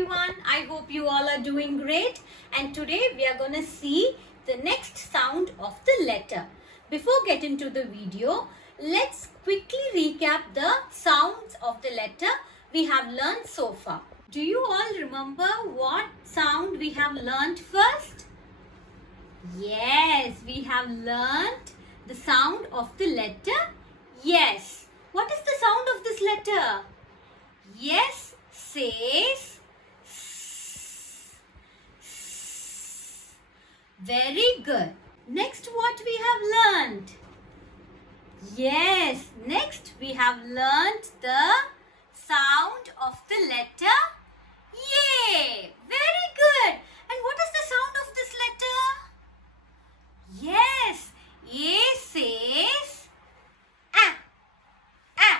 everyone. I hope you all are doing great. And today we are going to see the next sound of the letter. Before getting to the video, let's quickly recap the sounds of the letter we have learned so far. Do you all remember what sound we have learned first? Yes, we have learned the sound of the letter yes. What is the sound of this letter? Yes says S. Very good. Next, what we have learned? Yes, next we have learned the sound of the letter Yay. Very good. And what is the sound of this letter? Yes, A says A. A.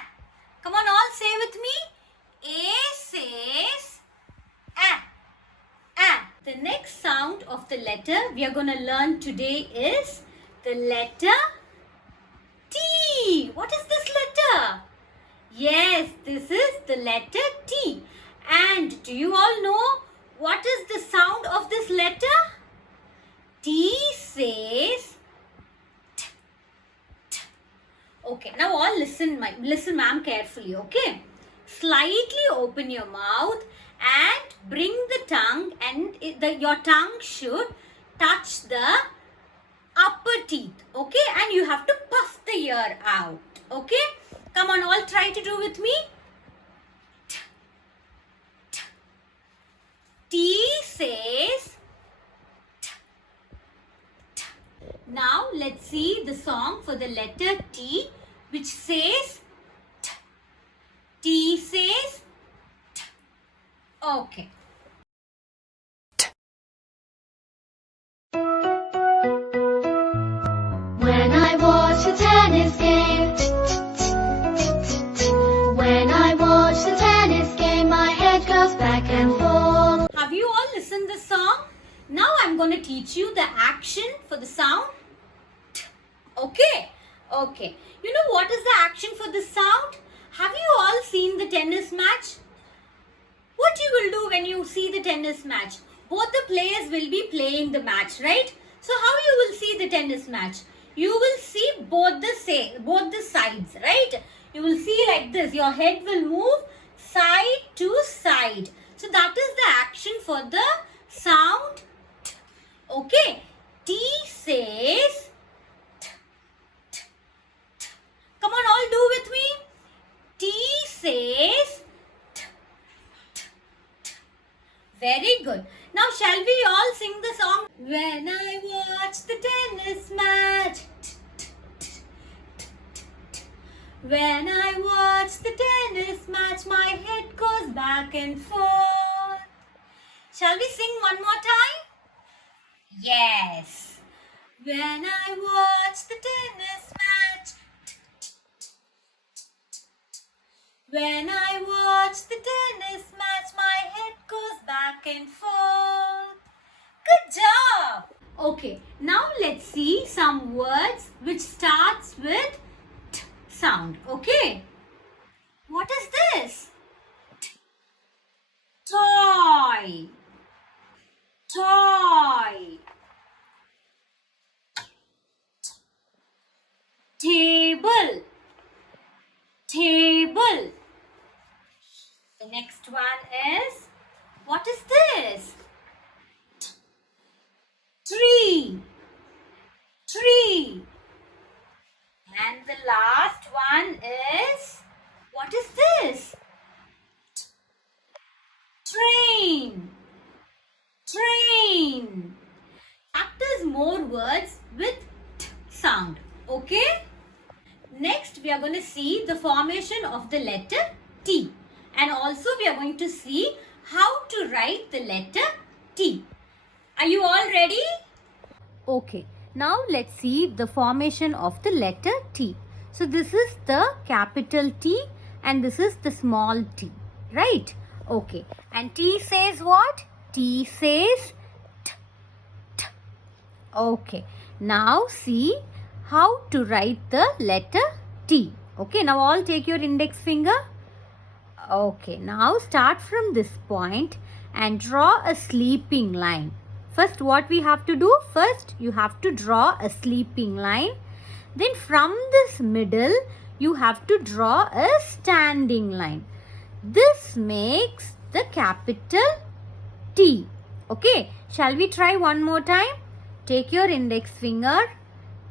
Come on, all say with me. A says A. A. The next sound of the letter we are going to learn today is the letter T. What is this letter? Yes, this is the letter T. And do you all know what is the sound of this letter? T says T. T. Okay, now all listen ma'am carefully, okay? Slightly open your mouth and bring the tongue, and your tongue should touch the upper teeth, okay? And you have to puff the ear out, okay? Come on, all try to do with me. T. T. T says T. T. Now let's see the song for the letter T, which says T. T says T. Okay. When I watch the tennis game, when I watch the tennis game, my head goes back and forth. Have you all listened this song? Now I'm going to teach you the action for the sound T. Okay? Okay. You know what is the action for this sound? Have you all seen the tennis match? What you will do when you see the tennis match? Both the players will be playing the match, right? So how you will see the tennis match? You will see both the sides, right? You will see like this. Your head will move side to side. So that is the action for the sound T. Okay? T says T. T. T. Come on, all do with me. T says T. T. T. Very good. Now shall we all sing the song? When I watch the tennis match. T. T. T. T. T. T. When I watch the tennis match, my head goes back and forth. Shall we sing one more time? Yes. When I watch the tennis match. When I watch the tennis match, my head goes back and forth. Good job. Okay, now let's see some words which starts with T sound. Okay. What is this? T. Toy. Toy. Table. Table. The next one is, what is this? Tree. Tree. And the last one is, what is this? Train. Train. Practice more words with T sound. Okay? Next, we are going to see the formation of the letter T. And also, we are going to see how to write the letter T. Are you all ready? Okay. Now, let's see the formation of the letter T. So, this is the capital T and this is the small t. Right? Okay. And T says what? T says T. T. Okay. Now, see how to write the letter T. Okay, now all take your index finger. Okay, now start from this point and draw a sleeping line. First, what we have to do? First, you have to draw a sleeping line. Then from this middle, you have to draw a standing line. This makes the capital T. Okay, shall we try one more time? Take your index finger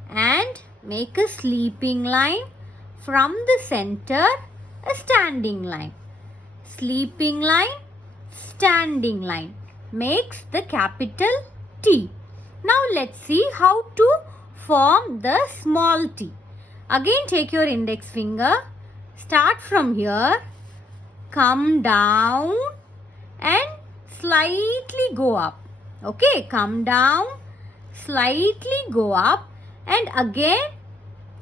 and make a sleeping line. From the center, a standing line. Sleeping line, standing line makes the capital T. Now let's see how to form the small t. Again, take your index finger, start from here, come down and slightly go up. Okay, come down, slightly go up, and again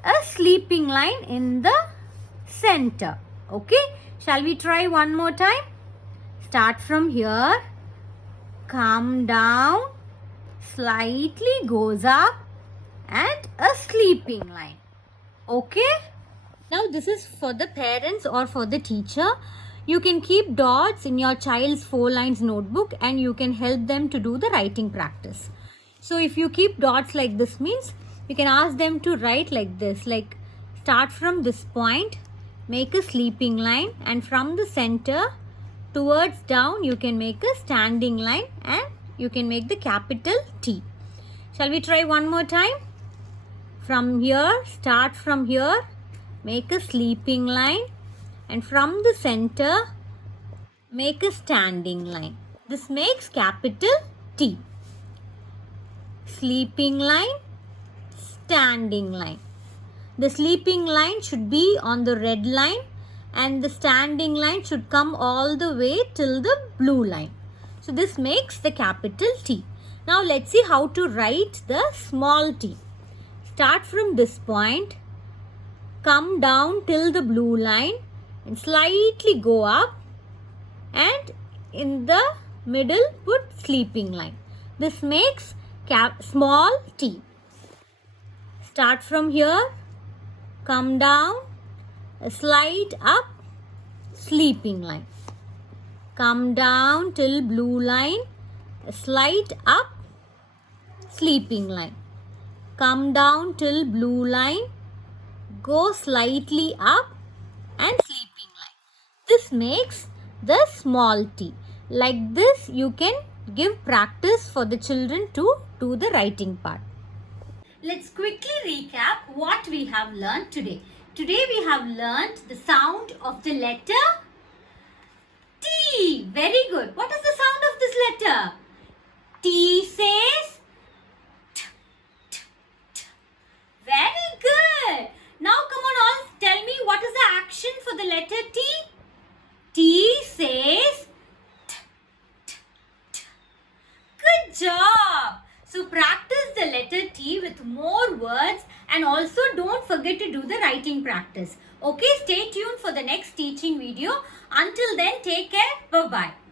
a sleeping line in the center. Okay, shall we try one more time? Start from here, come down, slightly goes up, and a sleeping line. Okay, now this is for the parents or for the teacher. You can keep dots in your child's 4 lines notebook and you can help them to do the writing practice. So if you keep dots like this, means you can ask them to write like this, like start from this point, make a sleeping line, and from the center towards down you can make a standing line and you can make the capital T. Shall we try one more time? From here, start from here, make a sleeping line, and from the center make a standing line. This makes capital T. Sleeping line, standing line. The sleeping line should be on the red line and the standing line should come all the way till the blue line. So this makes the capital T. Now let's see how to write the small t. Start from this point, come down till the blue line and slightly go up, and in the middle put sleeping line. This makes small t. Start from here, come down, a slide up, sleeping line. Come down till blue line, a slide up, sleeping line. Come down till blue line, go slightly up and sleeping line. This makes the small t. Like this you can give practice for the children to do the writing part. Let's quickly recap what we have learned today. Today we have learned the sound of the letter T. Very good. What is the sound of this letter? T says T, T, T. Very good. Now come on all, tell me what is the action for the letter T? T says T, T, T. Good job. So practice the letter T with more words and also don't forget to do the writing practice. Okay, stay tuned for the next teaching video. Until then, take care. Bye-bye.